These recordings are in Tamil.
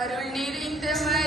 அருள் நிறைந்த மரியே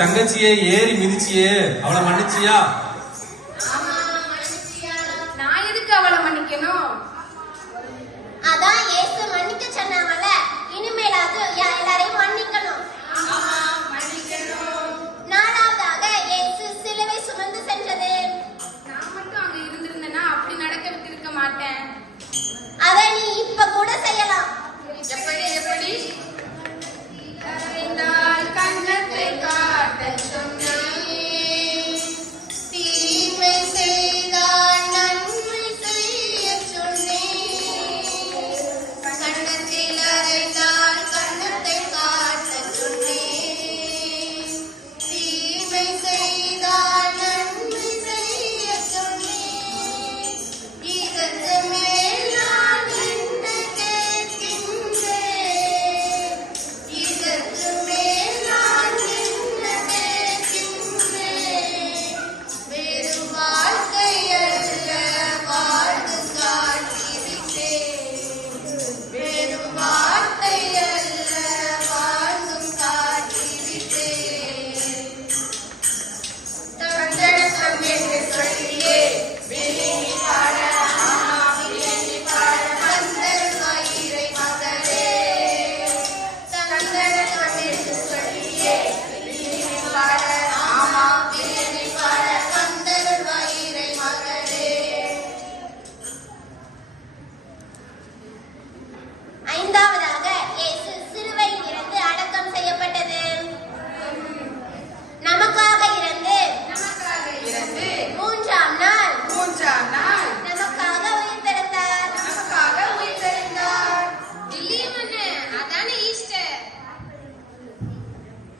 தங்கச்சியே ஏறி மிதிச்சியே அவளை மன்னிச்சியா? நான் எதுக்கு அவளை மன்னிக்கணும்? அதான்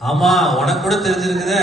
ஆமா உனக்கு கூட தெரிஞ்சிருக்குதே.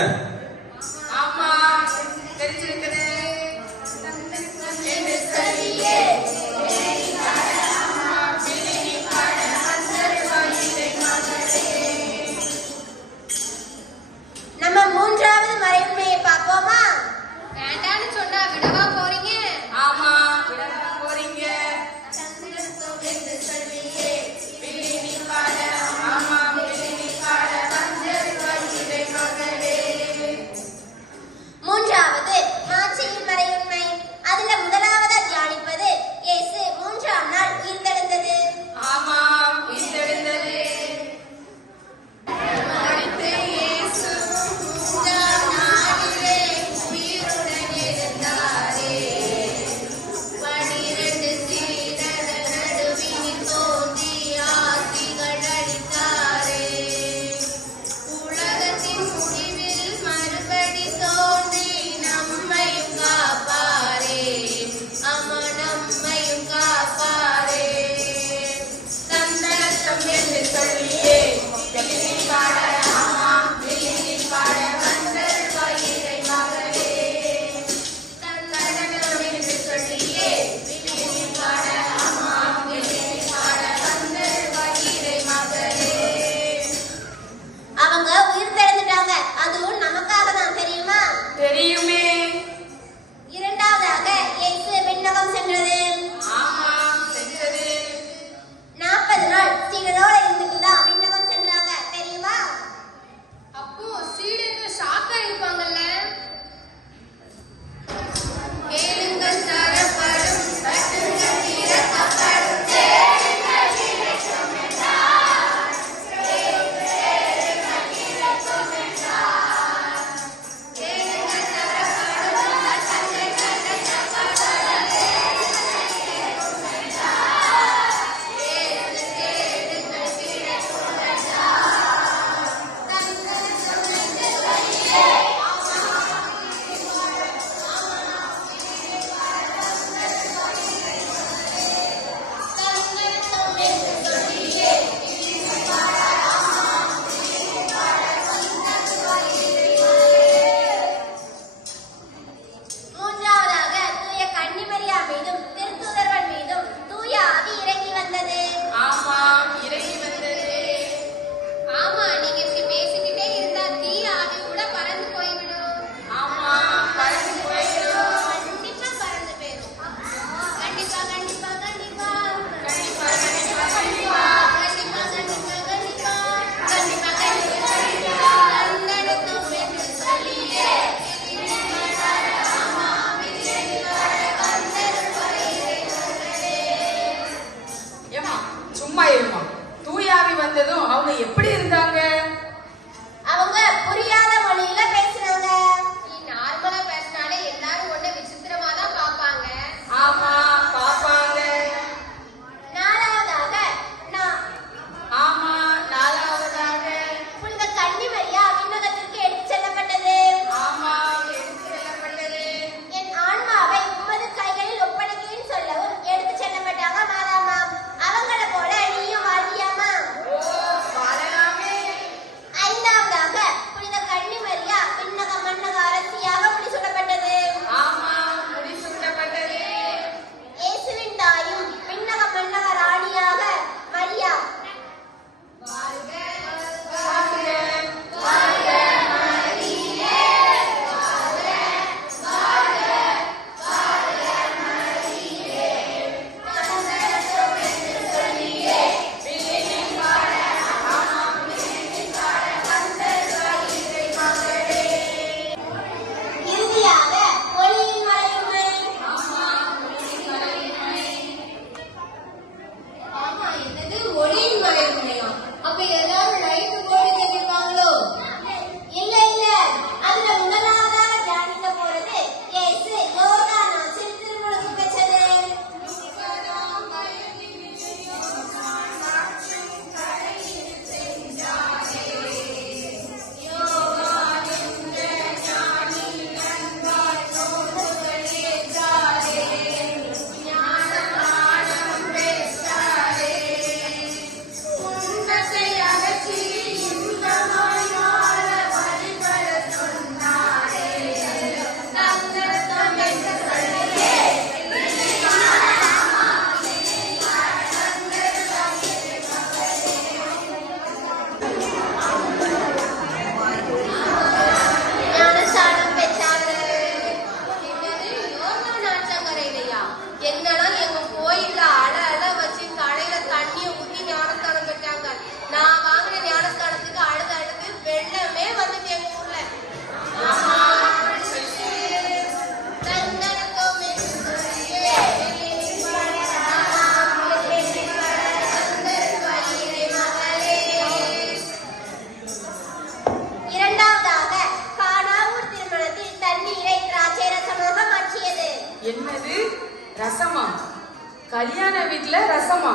கல்யாண ரசமா?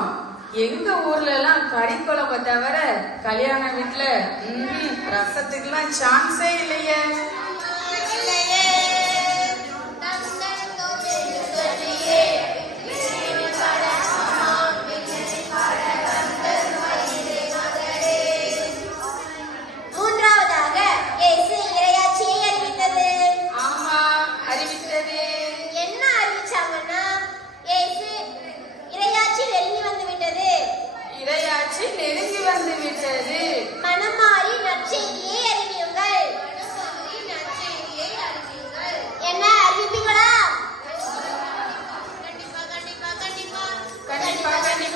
எங்க ஊர்ல எல்லாம் கறி குழம்ப தவிர கல்யாண வீட்டுல ரசத்துக்கு எல்லாம் சான்ஸே இல்லையே.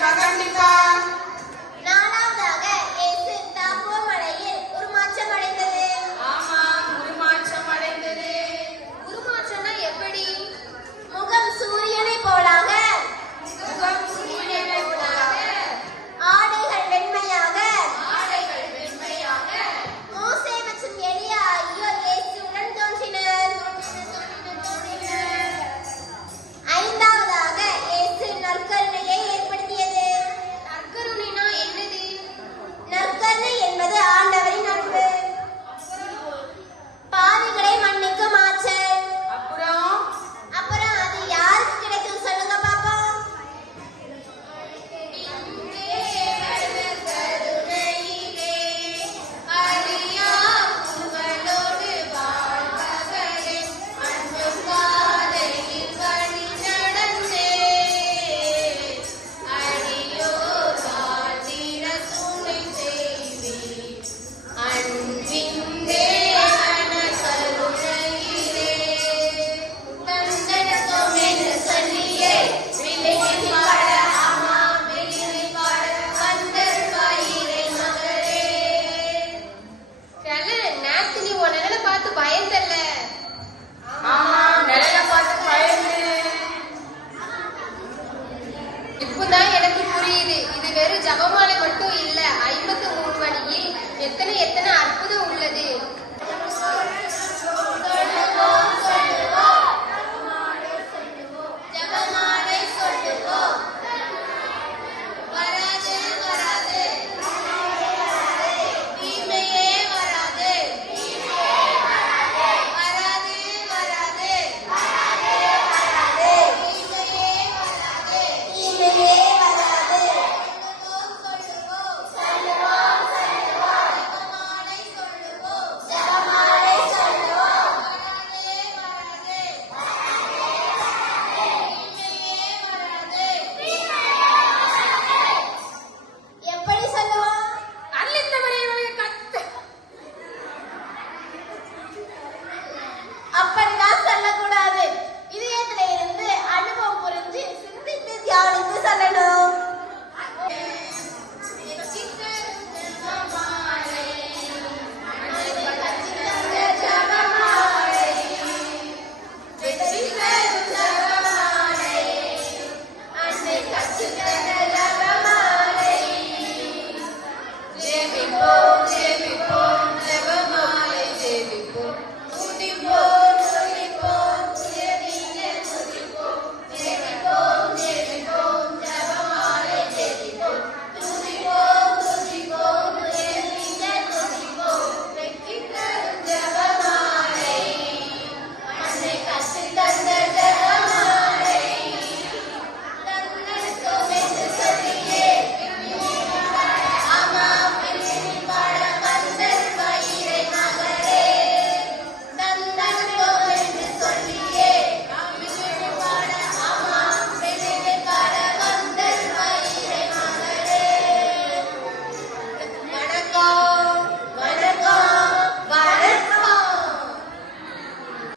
Kakak Nipa